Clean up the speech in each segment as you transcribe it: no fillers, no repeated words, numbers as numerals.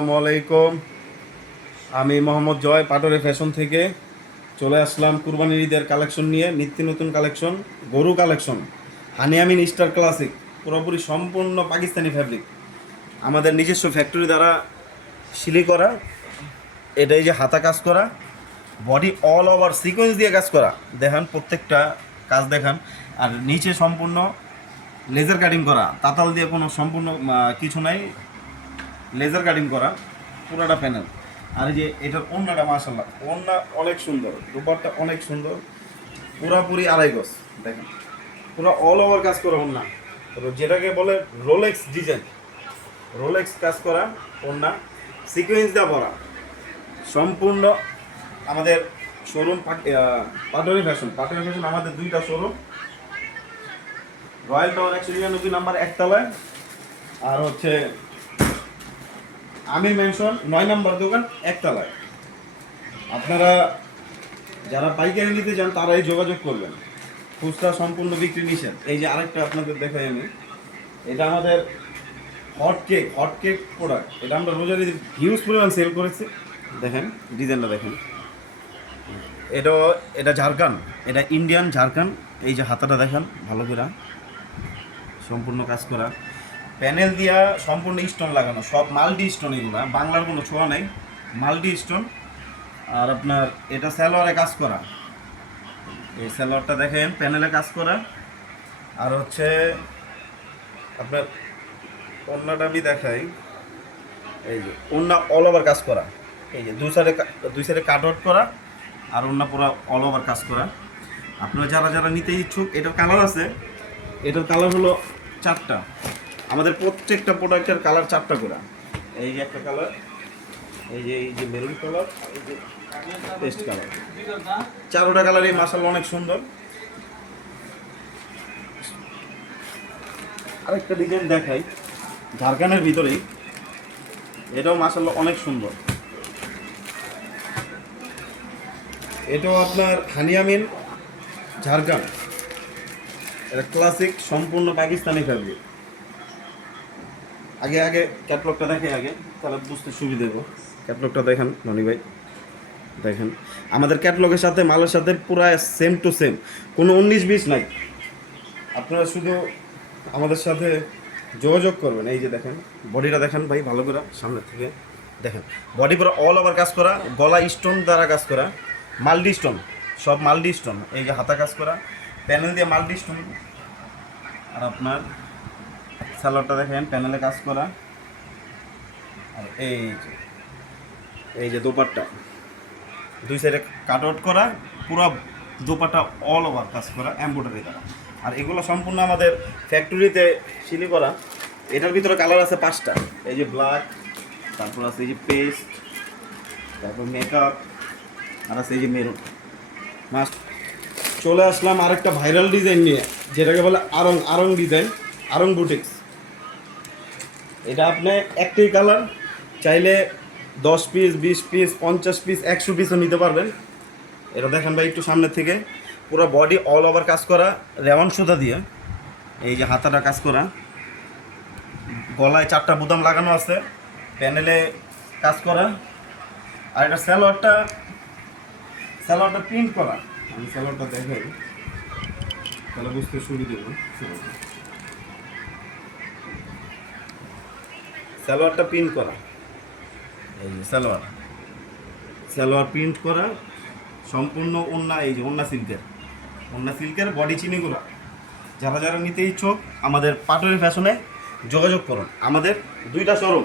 আসসালামু আলাইকুম। আমি মোহাম্মদ জয় পাটোরে ফ্যাশন থেকে চলে আসলাম কুরবানির ঈদের কালেকশন নিয়ে। নিত্য নতুন কালেকশন, গরু কালেকশন, হানিয়ামিন স্টার ক্লাসিক, পুরোপুরি সম্পূর্ণ পাকিস্তানি ফ্যাব্রিক, আমাদের নিজস্ব ফ্যাক্টরি দ্বারা সিলি করা। এটাই যে হাতা কাজ করা, বডি অল ওভার সিকোয়েন্স দিয়ে কাজ করা, দেখান প্রত্যেকটা কাজ দেখান। আর নিচে সম্পূর্ণ লেজার কাটিং করা, তাতাল দিয়ে কোনো সম্পূর্ণ কিছু নাই, লেজার কাটিং করা পুরাটা প্যানেল। আর এই যে এটার ওড়নাটা মাশাআল্লাহ, ওড়না অনেক সুন্দর, দুপাট্টা অনেক সুন্দর, পুরাপুরি আড়াই গজ দেখেন, পুরো অল ওভার কাজ করা ওড়না, যেটাকে বলে রোলেক্স ডিজাইন, রোলেক্স কাজ করা ওড়না, সিকোয়েন্স দেওয়া ভরা সম্পূর্ণ। আমাদের showroom Patwary fashion, Patwary fashion আমাদের দুইটা শোরুম, রয়্যাল টাউন 199 নাম্বার একতলায়, আর হচ্ছে আমির মেনশন 9 নাম্বার দোকান একতলায়। আপনারা যারা পাইকারি নিতে চান তারাই যোগাযোগ করবেন, খুচরা সম্পূর্ণ বিক্রি নিষেধ। এই যে আরেকটা আপনাদের দেখাই আমি, এটা আমাদের হট কেক প্রোডাক্ট, এটা আমরা রোজার হিউজ পরিমাণ সেল করেছি। দেখেন ডিজাইনটা দেখেন, এটা ঝাড়খান্ড, এটা ইন্ডিয়ান ঝাড়খান্ড। এই যে হাতাটা দেখেন ভালো করে, সম্পূর্ণ কাজ করা, প্যানেল দিয়া সম্পূর্ণ স্টোন লাগানো, সব মাল্টি স্টোন, এগুলা বাংলার কোনো ছোঁয়া নেই, মাল্টি স্টোন। আর আপনার এটা সালোয়ারে কাজ করা, এই সালোয়ারটা দেখেন প্যানেলে কাজ করা। আর হচ্ছে আপনার ওড়নাটা আমি দেখাই, এই যে ওড়না অল ওভার কাজ করা, এই যে দুই সাইডে কাট আউট করা, আর ওড়না পুরো অল ওভার কাজ করা। আপনারা যারা যারা নিতে ইচ্ছুক, এটার কালার আছে, এটার কালার হলো 4টা, আমাদের প্রত্যেকটা প্রোডাক্টের কালার 4টা করে। এই যে একটা কালার, এই যে মেরুন কালার, এই যে পেস্ট কালার, 4টা কালারই মাশাআল্লাহ অনেক সুন্দর। আরেকটা ডিজাইন দেখাই, ঝাড়খান্ডের ভিতরেই, এটাও মাশাআল্লাহ অনেক সুন্দর। এটাও আপনার হানিয়ামিন ঝাড়খান্ড, এটা ক্লাসিক সম্পূর্ণ পাকিস্তানি ফ্যাব্রিক। আগে ক্যাটলগটা দেখে আগে, তাহলে বুঝতে সুবিধা দেবো। ক্যাটলগটা দেখেন ননি ভাই, দেখেন আমাদের ক্যাটলগের সাথে মালের সাথে পুরো সেম টু সেম, কোনো 19-20 নাই। আপনারা শুধু আমাদের সাথে যোগাযোগ করবেন। এই যে দেখেন বডিটা দেখেন ভাই ভালো করে সামনে থেকে দেখেন, বডি পুরো অল ওভার কাজ করা, গলা স্টোন দ্বারা কাজ করা, মাল্টি স্টোন, সব মাল্টি স্টোন। এই যে হাতা কাজ করা, প্যানেল দিয়ে মাল্টি স্টোন। আর আপনার সালোয়ারটা দেখেন প্যানেলে কাজ করা। আর এই যে দোপাট্টা দুই সাইডে কাট আউট করা, পুরো দোপাট্টা অল ওভার কাজ করা এমব্রয়ডারি দ্বারা। আর এগুলো সম্পূর্ণ আমাদের ফ্যাক্টরিতে সিলি করা। এটার ভিতরে কালার আছে 5টা, এই যে ব্ল্যাক, তারপর আছে এই যে পেস্ট, তারপর মেকআপ, আর আছে এই যে মেরুন। মাস্ট চলে আসলাম আরেকটা ভাইরাল ডিজাইন নিয়ে, যেটাকে বলে আরং ডিজাইন, আরং বুটিক্স। এটা আপনি একটাই কালার চাইলে 10 পিস, 20 পিস, 50 পিস, 100 পিসও নিতে পারবেন। এটা দেখেন ভাই একটু সামনের থেকে, পুরো বডি অল ওভার কাজ করা রেওয়ান সুতা দিয়ে। এই যে হাতাটা কাজ করা, গলায় 4টা বোতাম লাগানো আছে, প্যানেলে কাজ করা। আর এটা সালোয়ারটা প্রিন্ট করা, আমি সালোয়ারটা দেখাই তাহলে বুঝতে সুবিধা হবে। সালোয়ারটা প্রিন্ট করা, এই যে সালোয়ার প্রিন্ট করা সম্পূর্ণ ওড়না, এই যে ওড়না সিল্কের বডি চিনিগুলো। যারা যারা নিতে ইচ্ছুক আমাদের পাটোরি ফ্যাশনে যোগাযোগ করুন। আমাদের 2টা শোরুম,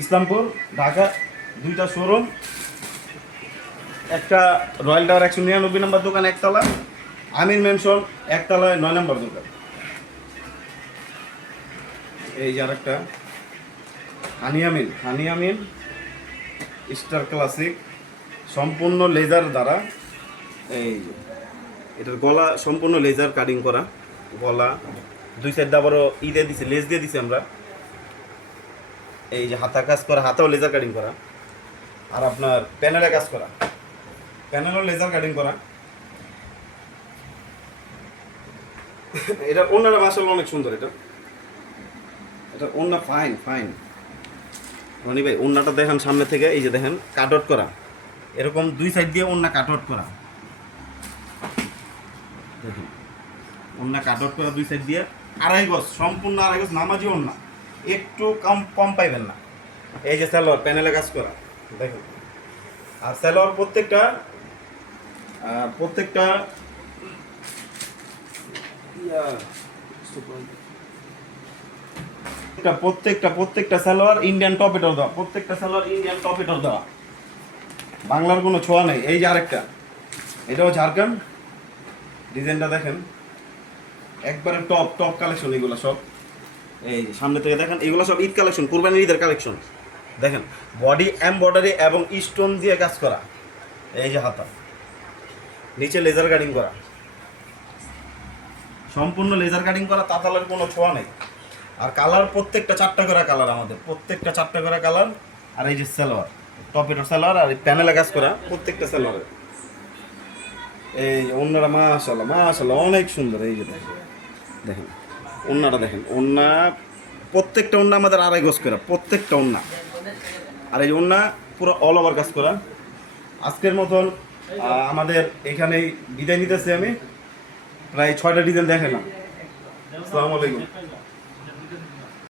ইসলামপুর ঢাকা 2টা শোরুম, একটা রয়্যাল টাওয়ার 199 নম্বর দোকান একতলা, আমির মেনশন একতলায় 9 নম্বর দোকান। এই যে আরেকটা হানিয়ামিন স্টার ক্লাসিক, সম্পূর্ণ লেজার দ্বারা। এই যে এটার গলা সম্পূর্ণ লেজার কাটিং করা, গলা দুই সাইড আবারও দিছে, লেজ দিয়ে দিছি আমরা। এই যে হাতা কাজ করা, হাতাও লেজার কাটিং করা। আর আপনার প্যানেলে কাজ করা, প্যানেলও লেজার কাটিং করা। এটার ওড়নাটা মাশাআল্লাহ অনেক সুন্দর, এটা ওড়না ফাইন। রনি ভাই ওন্নাটা দেখেন সামনে থেকে, এই যে দেখেন কাট আউট করা, এরকম দুই সাইড দিয়ে ওন্না কাট আউট করা, দেখুন ওন্না কাট আউট করা দুই সাইড দিয়ে, আড়াই গজ, সম্পূর্ণ আড়াই গজ নামাজি ওন্না, একটু কম কম পাইবেন না। এই যে সালোয়ার প্যানেলে কাজ করা দেখুন, আর সালোয়ার প্রত্যেকটা প্রত্যেকটা প্রত্যেকটা প্রত্যেকটা সালোয়ার ইন্ডিয়ান টপেটর দেওয়া, প্রত্যেকটা সালোয়ার ইন্ডিয়ান টপেটর দেওয়া, বাংলার কোনো ছোঁয়া নেই। এই যে আরেকটা, এটাও ঝাড়খণ্ড, ডিজাইনটা দেখেন একবারে টপ টপ কালেকশন এগুলো সব। এই যে সামনে থেকে দেখেন এগুলো সব ঈদ কালেকশন, কুরবানির ঈদের কালেকশন। দেখেন বডি এমব্রয়ডারি এবং স্টোন দিয়ে কাজ করা, এই যে হাতা, নিচে লেজার কাটিং করা, সম্পূর্ণ লেজার কাটিং করা, তাতালের কোনো ছোঁয়া নেই। আর কালার প্রত্যেকটা 4টা করে কালার, আমাদের প্রত্যেকটা 4টা করে কালার। আর এই যে সালোয়ার টপের সালোয়ার, আর প্যানেলে কাজ করা প্রত্যেকটা সালোয়ারে। এই যে ওন্নাটা মাশাআল্লাহ মাশাআল্লাহ অনেক সুন্দর। এই যে দেখেন দেখেন ওন্নাটা দেখেন, ওন্না প্রত্যেকটা ওন্না আমাদের আড়াই গজ করা, প্রত্যেকটা ওন্না। আর এই ওন্না পুরো অল ওভার কাজ করা। আজকের মতন আমাদের এখানেই বিদায় নিতেছি আমি, প্রায় 6টা ডিজাইন দেখালাম। আসসালামু আলাইকুম।